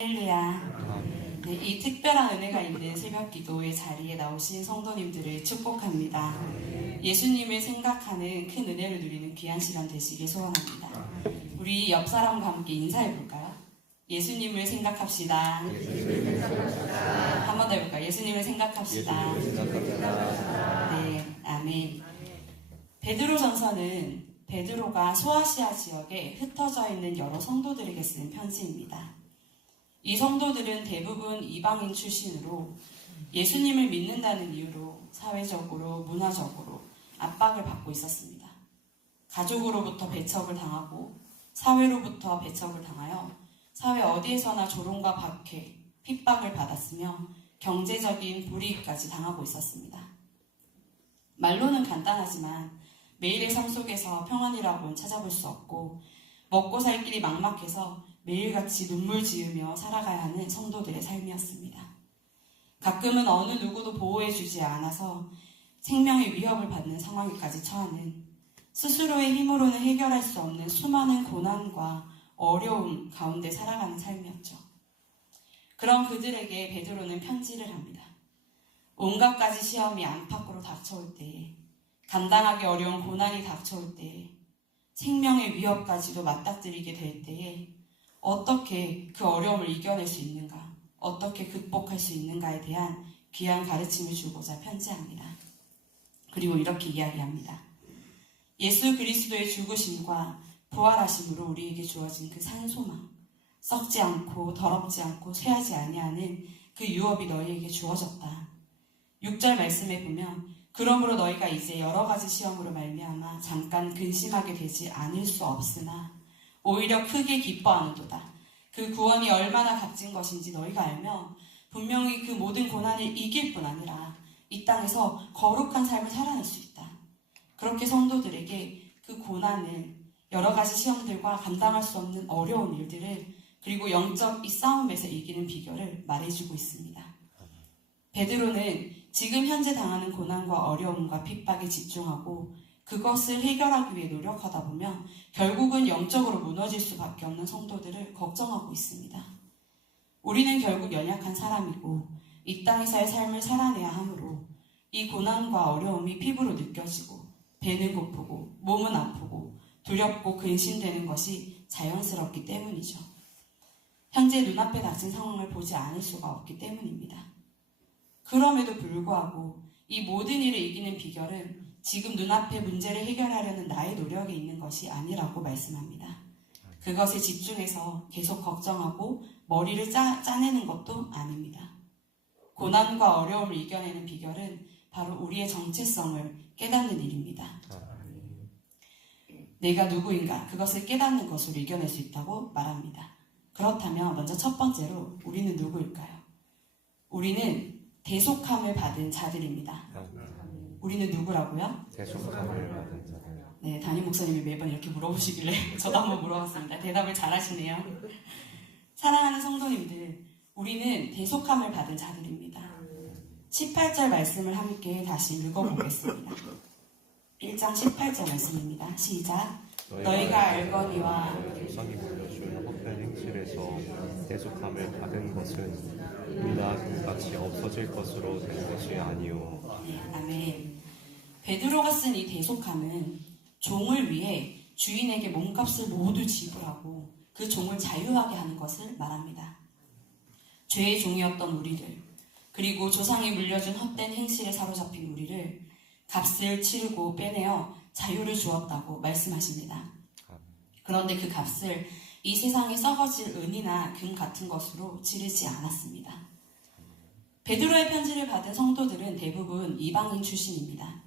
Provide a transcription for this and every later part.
할렐루야. 네, 이 특별한 은혜가 있는 새벽 기도의 자리에 나오신 성도님들을 축복합니다. 예수님을 생각하는 큰 은혜를 누리는 귀한 시간 되시길 소원합니다. 우리 옆 사람과 함께 인사해 볼까요? 예수님을 생각합시다. 한 번 더 해볼까요? 예수님을 생각합시다. 네, 아멘. 베드로전서는 베드로가 소아시아 지역에 흩어져 있는 여러 성도들에게 쓴 편지입니다. 이 성도들은 대부분 이방인 출신으로 예수님을 믿는다는 이유로 사회적으로, 문화적으로 압박을 받고 있었습니다. 가족으로부터 배척을 당하고 사회로부터 배척을 당하여 사회 어디에서나 조롱과 박해, 핍박을 받았으며 경제적인 불이익까지 당하고 있었습니다. 말로는 간단하지만 매일의 삶 속에서 평안이라고는 찾아볼 수 없고 먹고 살 길이 막막해서 매일같이 눈물 지으며 살아가야 하는 성도들의 삶이었습니다. 가끔은 어느 누구도 보호해주지 않아서 생명의 위협을 받는 상황에까지 처하는 스스로의 힘으로는 해결할 수 없는 수많은 고난과 어려움 가운데 살아가는 삶이었죠. 그런 그들에게 베드로는 편지를 합니다. 온갖 가지 시험이 안팎으로 닥쳐올 때에, 감당하기 어려운 고난이 닥쳐올 때에, 생명의 위협까지도 맞닥뜨리게 될 때에 어떻게 그 어려움을 이겨낼 수 있는가, 어떻게 극복할 수 있는가에 대한 귀한 가르침을 주고자 편지합니다. 그리고 이렇게 이야기합니다. 예수 그리스도의 죽으심과 부활하심으로 우리에게 주어진 그 산소망, 썩지 않고 더럽지 않고 쇠하지 아니하는 그 유업이 너희에게 주어졌다. 6절 말씀에 보면 그러므로 너희가 이제 여러 가지 시험으로 말미암아 잠깐 근심하게 되지 않을 수 없으나 오히려 크게 기뻐하는도다. 그 구원이 얼마나 값진 것인지 너희가 알며 분명히 그 모든 고난을 이길 뿐 아니라 이 땅에서 거룩한 삶을 살아낼 수 있다. 그렇게 성도들에게 그 고난을, 여러 가지 시험들과 감당할 수 없는 어려운 일들을, 그리고 영적 이 싸움에서 이기는 비결을 말해주고 있습니다. 베드로는 지금 현재 당하는 고난과 어려움과 핍박에 집중하고 그것을 해결하기 위해 노력하다 보면 결국은 영적으로 무너질 수밖에 없는 성도들을 걱정하고 있습니다. 우리는 결국 연약한 사람이고 이 땅에서의 삶을 살아내야 하므로 이 고난과 어려움이 피부로 느껴지고 배는 고프고 몸은 아프고 두렵고 근심되는 것이 자연스럽기 때문이죠. 현재 눈앞에 닥친 상황을 보지 않을 수가 없기 때문입니다. 그럼에도 불구하고 이 모든 일을 이기는 비결은 지금 눈앞의 문제를 해결하려는 나의 노력에 있는 것이 아니라고 말씀합니다. 그것에 집중해서 계속 걱정하고 머리를 짜내는 것도 아닙니다. 고난과 어려움을 이겨내는 비결은 바로 우리의 정체성을 깨닫는 일입니다. 내가 누구인가, 그것을 깨닫는 것으로 이겨낼 수 있다고 말합니다. 그렇다면 먼저 첫 번째로 우리는 누구일까요? 우리는 대속함을 받은 자들입니다. 우리는 누구라고요? 대속함을 받은 자들. 네, 담임 목사님이 매번 이렇게 물어보시길래 저도 한번 물어봤습니다. 대답을 잘하시네요. 사랑하는 성도님들, 우리는 대속함을 받은 자들입니다. 18절 말씀을 함께 다시 읽어보겠습니다. 1장 18절 말씀입니다. 시작. 너희가 알거니와 조상이 보여준 헛된 행실에서 대속함을 받은 것은 우리나 금같이 없어질 것으로 된 것이 아니오. 네, 아멘. 베드로가 쓴 이 대속함은 종을 위해 주인에게 몸값을 모두 지불하고 그 종을 자유하게 하는 것을 말합니다. 죄의 종이었던 우리를, 그리고 조상이 물려준 헛된 행실에 사로잡힌 우리를 값을 치르고 빼내어 자유를 주었다고 말씀하십니다. 그런데 그 값을 이 세상에 썩어질 은이나 금 같은 것으로 치르지 않았습니다. 베드로의 편지를 받은 성도들은 대부분 이방인 출신입니다.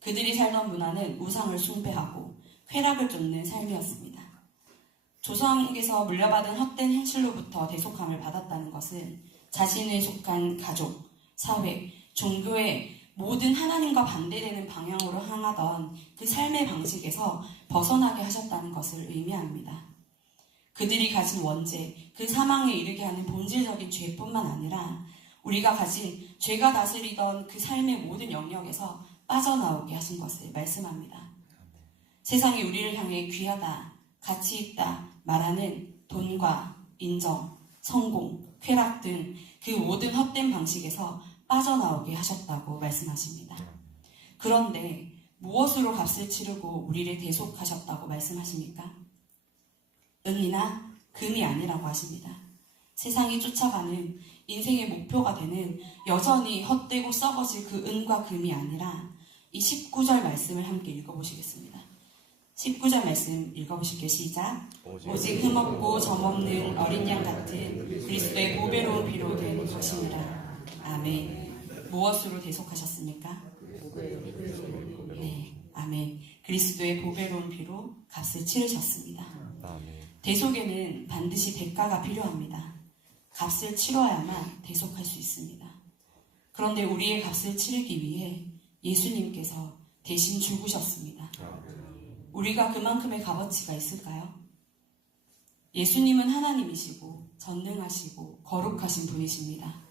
그들이 살던 문화는 우상을 숭배하고 쾌락을 쫓는 삶이었습니다. 조상에게서 물려받은 헛된 행실로부터 대속함을 받았다는 것은 자신에 속한 가족, 사회, 종교의 모든 하나님과 반대되는 방향으로 향하던 그 삶의 방식에서 벗어나게 하셨다는 것을 의미합니다. 그들이 가진 원죄, 그 사망에 이르게 하는 본질적인 죄뿐만 아니라 우리가 가진 죄가 다스리던 그 삶의 모든 영역에서 빠져나오게 하신 것을 말씀합니다. 세상이 우리를 향해 귀하다, 가치 있다 말하는 돈과 인정, 성공, 쾌락 등 그 모든 헛된 방식에서 빠져나오게 하셨다고 말씀하십니다. 그런데 무엇으로 값을 치르고 우리를 대속하셨다고 말씀하십니까? 은이나 금이 아니라고 하십니다. 세상이 쫓아가는 인생의 목표가 되는 여전히 헛되고 썩어질 그 은과 금이 아니라 이 19절 말씀을 함께 읽어보시겠습니다. 19절 말씀 읽어보실게요. 시작. 오직 흠없고 점없는 어린 양 같은 그리스도의 보배로운 피로 된 것이니라. 아멘. 무엇으로 대속하셨습니까? 네, 아멘. 그리스도의 보배로운 피로 값을 치르셨습니다. 대속에는 반드시 대가가 필요합니다. 값을 치러야만 대속할 수 있습니다. 그런데 우리의 값을 치르기 위해 예수님께서 대신 죽으셨습니다. 우리가 그만큼의 값어치가 있을까요? 예수님은 하나님이시고 전능하시고 거룩하신 분이십니다.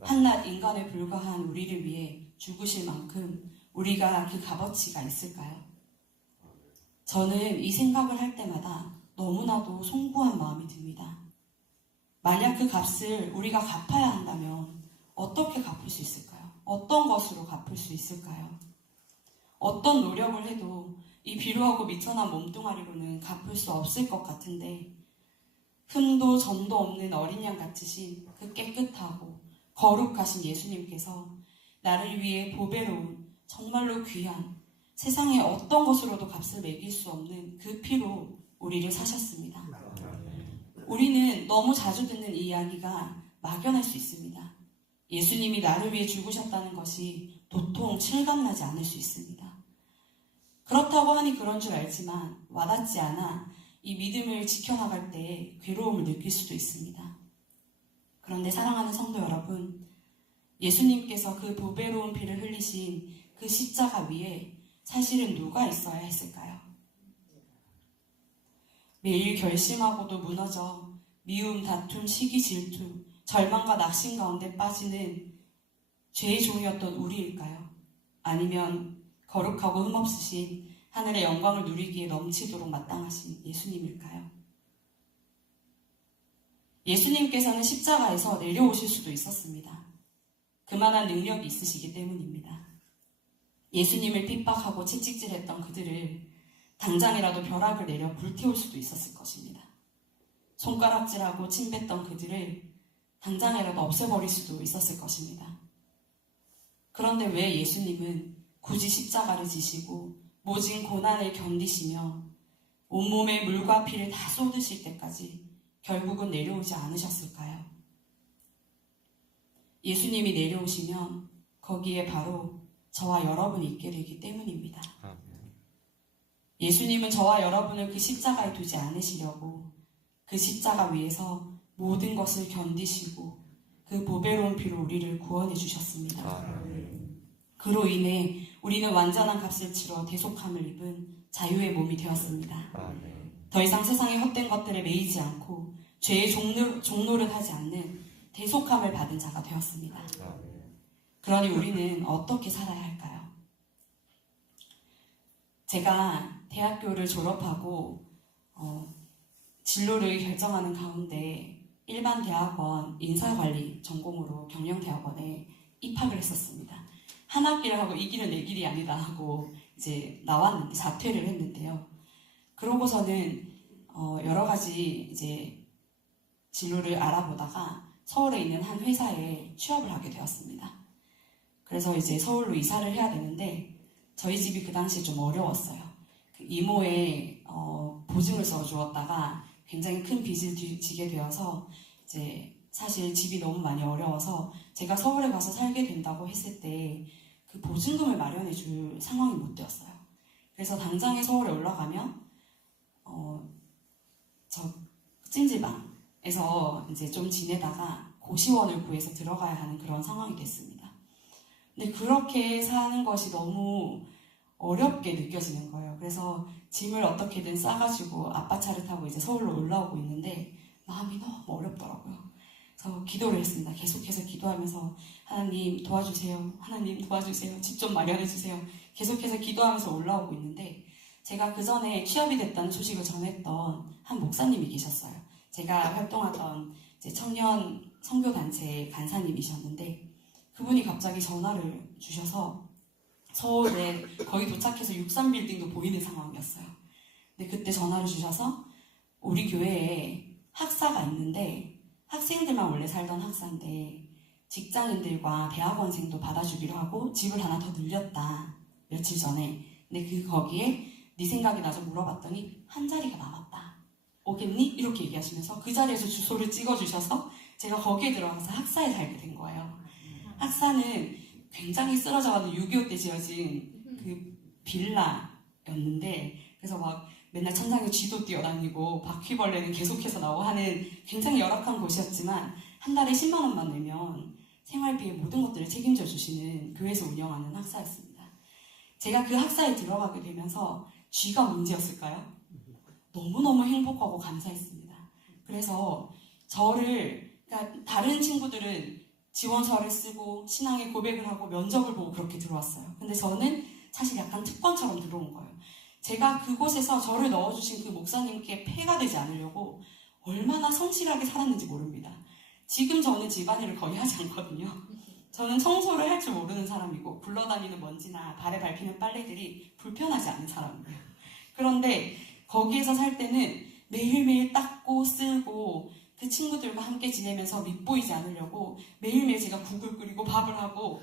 한낱 인간에 불과한 우리를 위해 죽으실 만큼 우리가 그 값어치가 있을까요? 저는 이 생각을 할 때마다 너무나도 송구한 마음이 듭니다. 만약 그 값을 우리가 갚아야 한다면 어떻게 갚을 수 있을까요? 어떤 것으로 갚을 수 있을까요? 어떤 노력을 해도 이 비루하고 미천한 몸뚱아리로는 갚을 수 없을 것 같은데 흠도 점도 없는 어린 양 같으신 그 깨끗하고 거룩하신 예수님께서 나를 위해 보배로운 정말로 귀한 세상의 어떤 것으로도 값을 매길 수 없는 그 피로 우리를 사셨습니다. 우리는 너무 자주 듣는 이 이야기가 막연할 수 있습니다. 예수님이 나를 위해 죽으셨다는 것이 도통 실감나지 않을 수 있습니다. 그렇다고 하니 그런 줄 알지만 와닿지 않아 이 믿음을 지켜나갈 때 괴로움을 느낄 수도 있습니다. 그런데 사랑하는 성도 여러분, 예수님께서 그 보배로운 피를 흘리신 그 십자가 위에 사실은 누가 있어야 했을까요? 매일 결심하고도 무너져 미움, 다툼, 시기, 질투, 절망과 낙심 가운데 빠지는 죄의 종이었던 우리일까요? 아니면 거룩하고 흠없으신 하늘의 영광을 누리기에 넘치도록 마땅하신 예수님일까요? 예수님께서는 십자가에서 내려오실 수도 있었습니다. 그만한 능력이 있으시기 때문입니다. 예수님을 핍박하고 채찍질했던 그들을 당장이라도 벼락을 내려 불태울 수도 있었을 것입니다. 손가락질하고 침뱉던 그들을 당장이라도 없애버릴 수도 있었을 것입니다. 그런데 왜 예수님은 굳이 십자가를 지시고 모진 고난을 견디시며 온몸에 물과 피를 다 쏟으실 때까지 결국은 내려오지 않으셨을까요? 예수님이 내려오시면 거기에 바로 저와 여러분이 있게 되기 때문입니다. 예수님은 저와 여러분을 그 십자가에 두지 않으시려고 그 십자가 위에서 모든 것을 견디시고 그 보배로운 피로 우리를 구원해 주셨습니다. 그로 인해 우리는 완전한 값을 치러 대속함을 입은 자유의 몸이 되었습니다. 더 이상 세상의 헛된 것들에 매이지 않고 죄의 종노릇하지 않는 대속함을 받은 자가 되었습니다. 그러니 우리는 어떻게 살아야 할까요? 제가 대학교를 졸업하고 진로를 결정하는 가운데 일반 대학원 인사관리 전공으로 경영대학원에 입학을 했었습니다. 한 학기를 하고 이 길은 내 길이 아니다 하고 이제 나왔는데 자퇴를 했는데요. 그러고서는 여러 가지 이제 진로를 알아보다가 서울에 있는 한 회사에 취업을 하게 되었습니다. 그래서 이제 서울로 이사를 해야 되는데 저희 집이 그 당시에 좀 어려웠어요. 그 이모의 보증을 써주었다가 굉장히 큰 빚을 지게 되어서 이제 사실 집이 너무 많이 어려워서 제가 서울에 가서 살게 된다고 했을 때 그 보증금을 마련해 줄 상황이 못 되었어요. 그래서 당장에 서울에 올라가면 저 찜질방에서 이제 좀 지내다가 고시원을 구해서 들어가야 하는 그런 상황이 됐습니다. 근데 그렇게 사는 것이 너무 어렵게 느껴지는 거예요. 그래서 짐을 어떻게든 싸가지고 아빠 차를 타고 이제 서울로 올라오고 있는데 마음이 너무 어렵더라고요. 그래서 기도를 했습니다. 계속해서 기도하면서 하나님 도와주세요. 하나님 도와주세요. 집 좀 마련해 주세요. 계속해서 기도하면서 올라오고 있는데 제가 그 전에 취업이 됐다는 소식을 전했던 한 목사님이 계셨어요. 제가 활동하던 이제 청년 선교단체의 간사님이셨는데 그분이 갑자기 전화를 주셔서 서울에 거의 도착해서 63빌딩도 보이는 상황이었어요. 근데 그때 전화를 주셔서 우리 교회에 학사가 있는데 학생들만 원래 살던 학사인데 직장인들과 대학원생도 받아주기로 하고 집을 하나 더 늘렸다. 며칠 전에. 근데 거기에 네 생각이 나서 물어봤더니 한 자리가 남았다. 오겠니? 이렇게 얘기하시면서 그 자리에서 주소를 찍어주셔서 제가 거기에 들어가서 학사에 살게 된 거예요. 학사는 굉장히 쓰러져가는 6.25 때 지어진 그 빌라였는데 그래서 막 맨날 천장에 쥐도 뛰어다니고 바퀴벌레는 계속해서 나오고 하는 굉장히 열악한 곳이었지만 한 달에 10만 원만 내면 생활비의 모든 것들을 책임져 주시는 교회에서 운영하는 학사였습니다. 제가 그 학사에 들어가게 되면서 쥐가 문제였을까요? 너무너무 행복하고 감사했습니다. 그래서 그러니까 다른 친구들은 지원서를 쓰고 신앙의 고백을 하고 면접을 보고 그렇게 들어왔어요. 근데 저는 사실 약간 특권처럼 들어온 거예요. 제가 그곳에서 저를 넣어주신 그 목사님께 폐가 되지 않으려고 얼마나 성실하게 살았는지 모릅니다. 지금 저는 집안일을 거의 하지 않거든요. 저는 청소를 할 줄 모르는 사람이고 굴러다니는 먼지나 발에 밟히는 빨래들이 불편하지 않은 사람이에요. 그런데 거기에서 살 때는 매일매일 닦고 쓸고 그 친구들과 함께 지내면서 밉보이지 않으려고 매일매일 제가 국을 끓이고 밥을 하고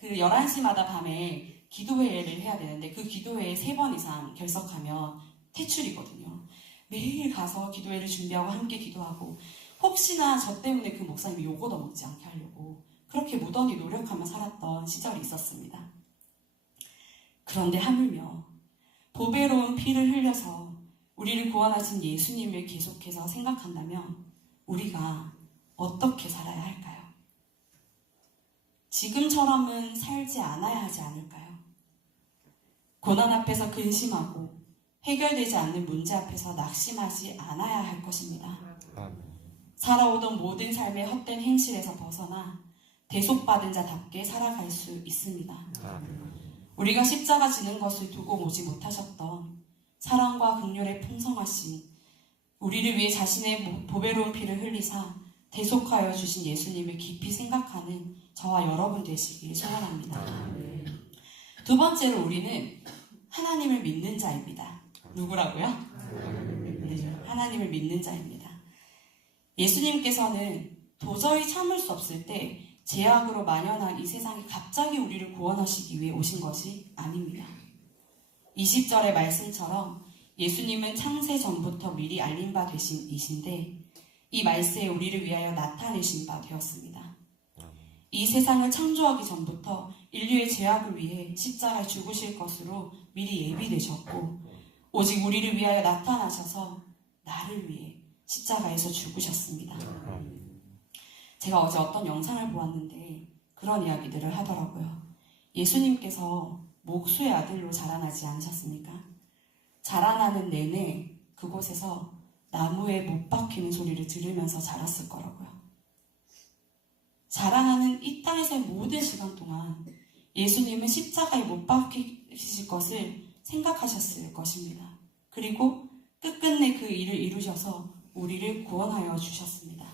그 11시마다 밤에 기도회를 해야 되는데 그 기도회에 3번 이상 결석하면 퇴출이거든요. 매일 가서 기도회를 준비하고 함께 기도하고 혹시나 저 때문에 그 목사님이 욕 얻어먹지 않게 하려고 그렇게 무던히 노력하며 살았던 시절이 있었습니다. 그런데 하물며 보배로운 피를 흘려서 우리를 구원하신 예수님을 계속해서 생각한다면 우리가 어떻게 살아야 할까요? 지금처럼은 살지 않아야 하지 않을까요? 고난 앞에서 근심하고 해결되지 않는 문제 앞에서 낙심하지 않아야 할 것입니다. 살아오던 모든 삶의 헛된 행실에서 벗어나 대속받은 자답게 살아갈 수 있습니다. 우리가 십자가 지는 것을 두고 오지 못하셨던 사랑과 긍휼의 풍성하신 우리를 위해 자신의 보배로운 피를 흘리사 대속하여 주신 예수님을 깊이 생각하는 저와 여러분 되시길 소원합니다. 두 번째로 우리는 하나님을 믿는 자입니다. 누구라고요? 네, 하나님을 믿는 자입니다. 예수님께서는 도저히 참을 수 없을 때 죄악으로 만연한 이 세상에 갑자기 우리를 구원하시기 위해 오신 것이 아닙니다. 20절의 말씀처럼 예수님은 창세 전부터 미리 알린 바 되신 이신데 이 말세에 우리를 위하여 나타내신 바 되었습니다. 이 세상을 창조하기 전부터 인류의 죄악을 위해 십자가에 죽으실 것으로 미리 예비되셨고 오직 우리를 위하여 나타나셔서 나를 위해 십자가에서 죽으셨습니다. 제가 어제 어떤 영상을 보았는데 그런 이야기들을 하더라고요. 예수님께서 목수의 아들로 자라나지 않으셨습니까? 자라나는 내내 그곳에서 나무에 못 박히는 소리를 들으면서 자랐을 거라고요. 자라나는 이 땅에서의 모든 시간 동안 예수님은 십자가에 못 박히실 것을 생각하셨을 것입니다. 그리고 끝끝내 그 일을 이루셔서 우리를 구원하여 주셨습니다.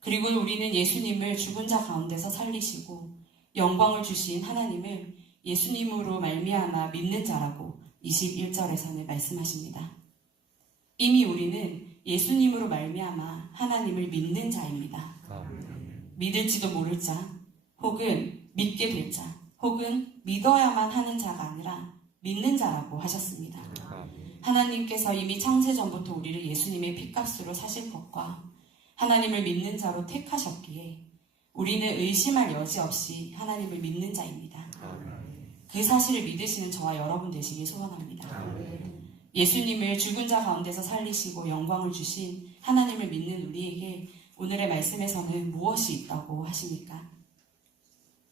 그리고 우리는 예수님을 죽은 자 가운데서 살리시고 영광을 주신 하나님을 예수님으로 말미암아 믿는 자라고 21절에서는 말씀하십니다. 이미 우리는 예수님으로 말미암아 하나님을 믿는 자입니다. 믿을지도 모를 자, 혹은 믿게 될 자, 혹은 믿어야만 하는 자가 아니라 믿는 자라고 하셨습니다. 하나님께서 이미 창세 전부터 우리를 예수님의 핏값으로 사실 것과 하나님을 믿는 자로 택하셨기에 우리는 의심할 여지 없이 하나님을 믿는 자입니다. 그 사실을 믿으시는 저와 여러분 되시길 소원합니다. 예수님을 죽은 자 가운데서 살리시고 영광을 주신 하나님을 믿는 우리에게 오늘의 말씀에서는 무엇이 있다고 하십니까?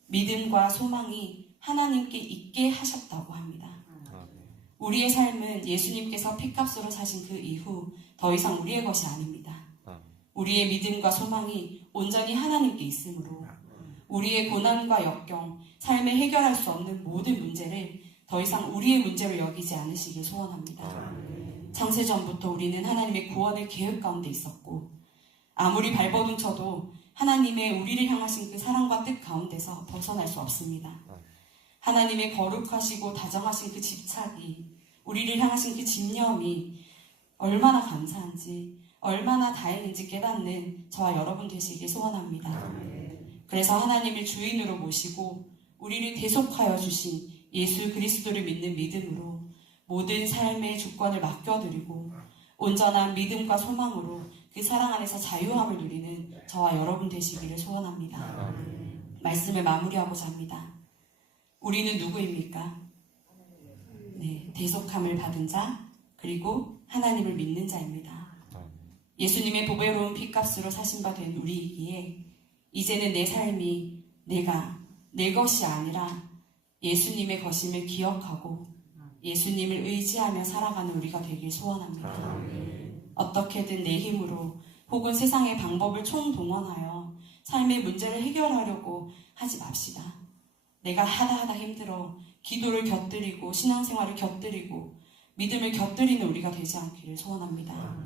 믿음과 소망이 하나님께 있게 하셨다고 합니다. 우리의 삶은 예수님께서 핏값으로 사신 그 이후 더 이상 우리의 것이 아닙니다. 우리의 믿음과 소망이 온전히 하나님께 있으므로 우리의 고난과 역경, 삶에 해결할 수 없는 모든 문제를 더 이상 우리의 문제로 여기지 않으시길 소원합니다. 창세 전부터 우리는 하나님의 구원의 계획 가운데 있었고 아무리 발버둥 쳐도 하나님의 우리를 향하신 그 사랑과 뜻 가운데서 벗어날 수 없습니다. 하나님의 거룩하시고 다정하신 그 집착이, 우리를 향하신 그 집념이 얼마나 감사한지, 얼마나 다행인지 깨닫는 저와 여러분 되시길 소원합니다. 그래서 하나님을 주인으로 모시고 우리를 대속하여 주신 예수 그리스도를 믿는 믿음으로 모든 삶의 주권을 맡겨드리고 온전한 믿음과 소망으로 그 사랑 안에서 자유함을 누리는 저와 여러분 되시기를 소원합니다. 말씀을 마무리하고자 합니다. 우리는 누구입니까? 네, 대속함을 받은 자, 그리고 하나님을 믿는 자입니다. 예수님의 보배로운 피값으로 사신 바 된 우리이기에 이제는 내 삶이 내 것이 아니라 예수님의 것임을 기억하고 예수님을 의지하며 살아가는 우리가 되길 소원합니다. 어떻게든 내 힘으로 혹은 세상의 방법을 총동원하여 삶의 문제를 해결하려고 하지 맙시다. 내가 하다 힘들어 기도를 곁들이고 신앙생활을 곁들이고 믿음을 곁들이는 우리가 되지 않기를 소원합니다.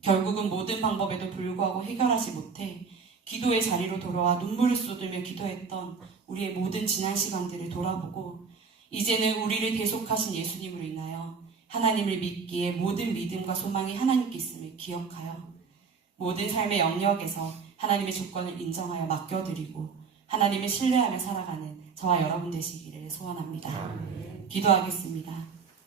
결국은 모든 방법에도 불구하고 해결하지 못해 기도의 자리로 돌아와 눈물을 쏟으며 기도했던 우리의 모든 지난 시간들을 돌아보고 이제는 우리를 대속하신 예수님으로 인하여 하나님을 믿기에 모든 믿음과 소망이 하나님께 있음을 기억하여 모든 삶의 영역에서 하나님의 주권을 인정하여 맡겨드리고 하나님을 신뢰하며 살아가는 저와 여러분 되시기를 소원합니다. 기도하겠습니다.